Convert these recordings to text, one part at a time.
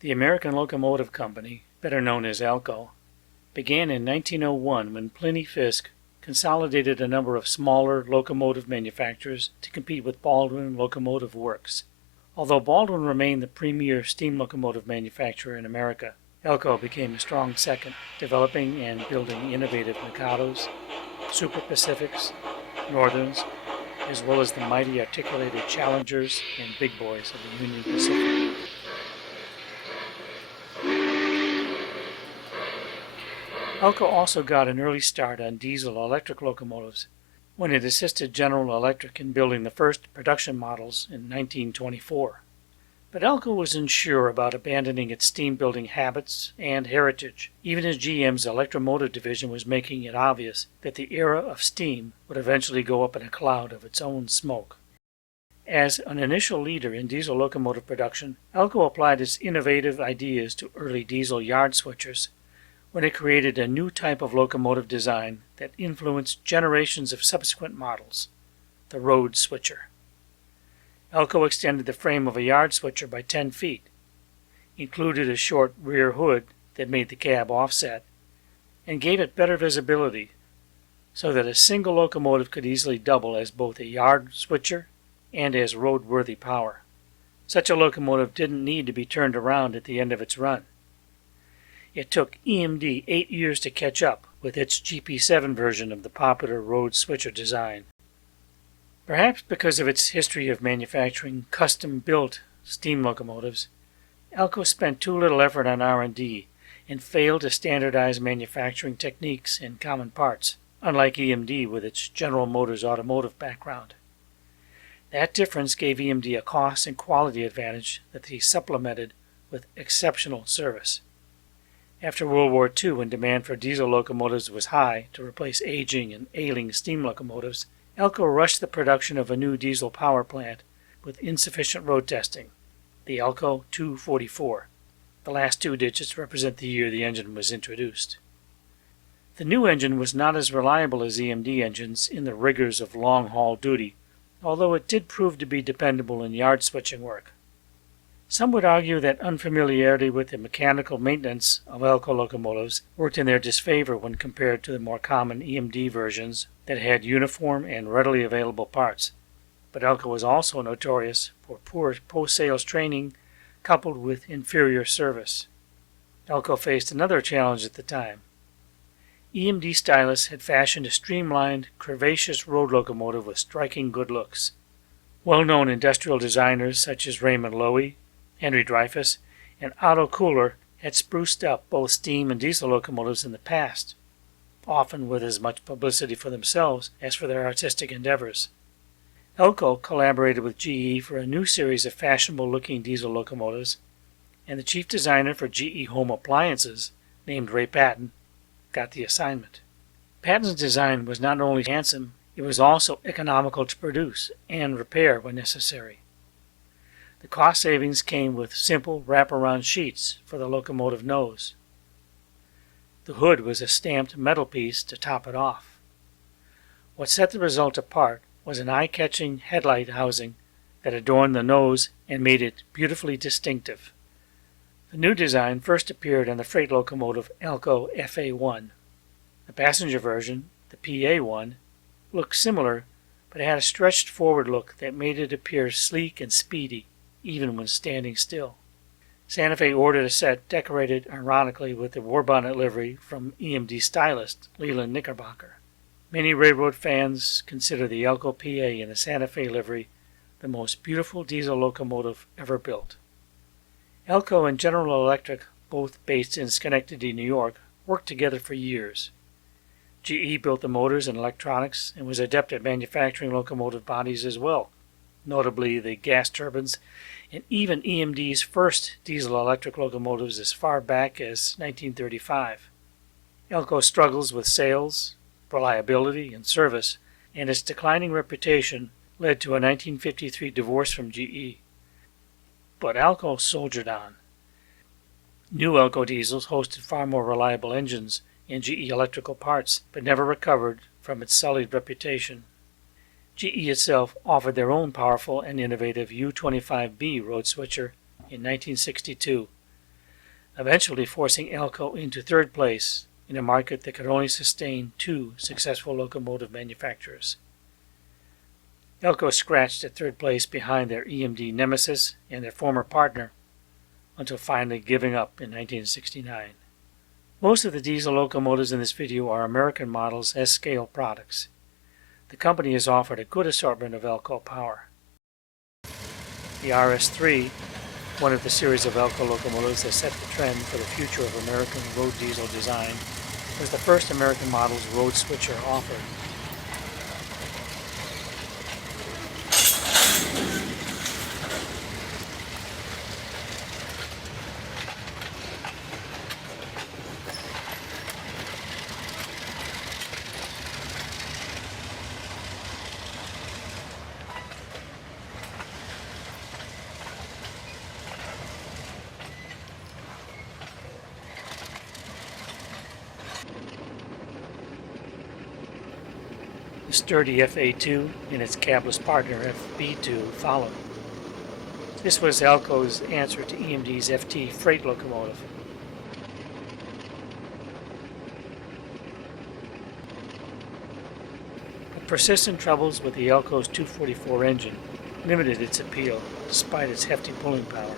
The American Locomotive Company, better known as Alco, began in 1901 when Pliny Fisk consolidated a number of smaller locomotive manufacturers to compete with Baldwin Locomotive Works. Although Baldwin remained the premier steam locomotive manufacturer in America, Alco became a strong second, developing and building innovative Mikados, Super Pacifics, Northerns, as well as the mighty articulated Challengers and Big Boys of the Union Pacific. Alco also got an early start on diesel-electric locomotives when it assisted General Electric in building the first production models in 1924. But Alco was unsure about abandoning its steam-building habits and heritage, even as GM's electromotive division was making it obvious that the era of steam would eventually go up in a cloud of its own smoke. As an initial leader in diesel locomotive production, Alco applied its innovative ideas to early diesel yard switchers when it created a new type of locomotive design that influenced generations of subsequent models, the road switcher. Alco extended the frame of a yard switcher by 10 feet, included a short rear hood that made the cab offset, and gave it better visibility so that a single locomotive could easily double as both a yard switcher and as roadworthy power. Such a locomotive didn't need to be turned around at the end of its run. It took EMD 8 years to catch up with its GP7 version of the popular road switcher design. Perhaps because of its history of manufacturing custom-built steam locomotives, Alco spent too little effort on R&D and failed to standardize manufacturing techniques and common parts, unlike EMD with its General Motors automotive background. That difference gave EMD a cost and quality advantage that they supplemented with exceptional service. After World War II, when demand for diesel locomotives was high to replace aging and ailing steam locomotives, Alco rushed the production of a new diesel power plant with insufficient road testing, the Alco 244. The last two digits represent the year the engine was introduced. The new engine was not as reliable as EMD engines in the rigors of long-haul duty, although it did prove to be dependable in yard switching work. Some would argue that unfamiliarity with the mechanical maintenance of Alco locomotives worked in their disfavor when compared to the more common EMD versions that had uniform and readily available parts. But Alco was also notorious for poor post-sales training coupled with inferior service. Alco faced another challenge at the time. EMD stylists had fashioned a streamlined, curvaceous road locomotive with striking good looks. Well-known industrial designers such as Raymond Loewy, Henry Dreyfuss, and Otto Kohler had spruced up both steam and diesel locomotives in the past, often with as much publicity for themselves as for their artistic endeavors. Alco collaborated with GE for a new series of fashionable-looking diesel locomotives, and the chief designer for GE Home Appliances, named Ray Patton, got the assignment. Patton's design was not only handsome, it was also economical to produce and repair when necessary. The cost savings came with simple wraparound sheets for the locomotive nose. The hood was a stamped metal piece to top it off. What set the result apart was an eye-catching headlight housing that adorned the nose and made it beautifully distinctive. The new design first appeared on the freight locomotive Alco FA1. The passenger version, the PA1, looked similar, but had a stretched forward look that made it appear sleek and speedy, even when standing still. Santa Fe ordered a set decorated ironically with the war bonnet livery from EMD stylist Leland Knickerbocker. Many railroad fans consider the Alco PA in the Santa Fe livery the most beautiful diesel locomotive ever built. Alco and General Electric, both based in Schenectady, New York, worked together for years. GE built the motors and electronics and was adept at manufacturing locomotive bodies as well, notably the gas turbines, and even EMD's first diesel-electric locomotives as far back as 1935. Alco's struggles with sales, reliability, and service, and its declining reputation led to a 1953 divorce from GE. But Alco soldiered on. New Alco diesels hosted far more reliable engines and GE electrical parts, but never recovered from its sullied reputation. GE itself offered their own powerful and innovative U25B road switcher in 1962, eventually forcing Alco into third place in a market that could only sustain two successful locomotive manufacturers. Alco scratched at third place behind their EMD nemesis and their former partner until finally giving up in 1969. Most of the diesel locomotives in this video are American models S-scale products. The company has offered a good assortment of Alco power. The RS3, one of the series of Alco locomotives that set the trend for the future of American road diesel design, was the first American model's road switcher offered. The sturdy FA2 and its cabless partner FB2 followed. This was Alco's answer to EMD's FT freight locomotive. But persistent troubles with the Alco's 244 engine limited its appeal despite its hefty pulling power.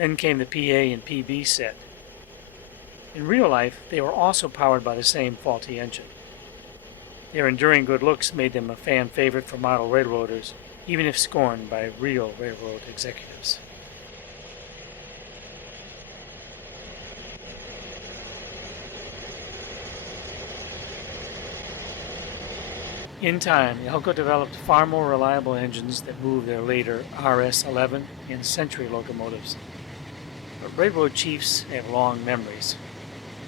Then came the PA and PB set. In real life, they were also powered by the same faulty engine. Their enduring good looks made them a fan favorite for model railroaders, even if scorned by real railroad executives. In time, Alco developed far more reliable engines that moved their later RS-11 and Century locomotives. But railroad chiefs have long memories.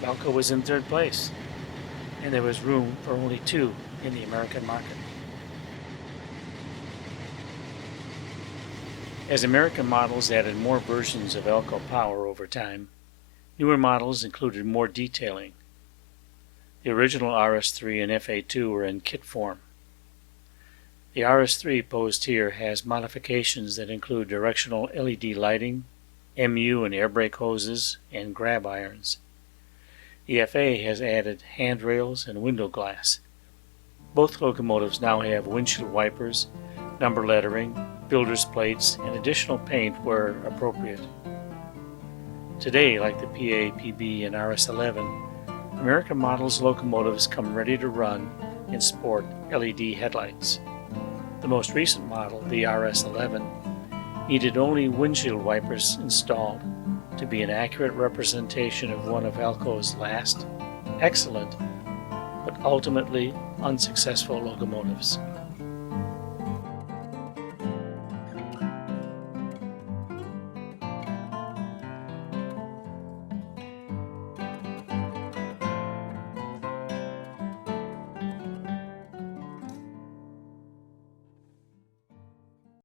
Alco was in third place, and there was room for only two in the American market. As American models added more versions of Alco power over time, newer models included more detailing. The original RS3 and FA2 were in kit form. The RS3 posed here has modifications that include directional LED lighting, MU and air brake hoses, and grab irons. The FA has added handrails and window glass. Both locomotives now have windshield wipers, number lettering, builder's plates, and additional paint where appropriate. Today, like the PA, PB, and RS-11, American models locomotives come ready to run and sport LED headlights. The most recent model, the RS-11, needed only windshield wipers installed to be an accurate representation of one of Alco's last, excellent, but ultimately unsuccessful locomotives.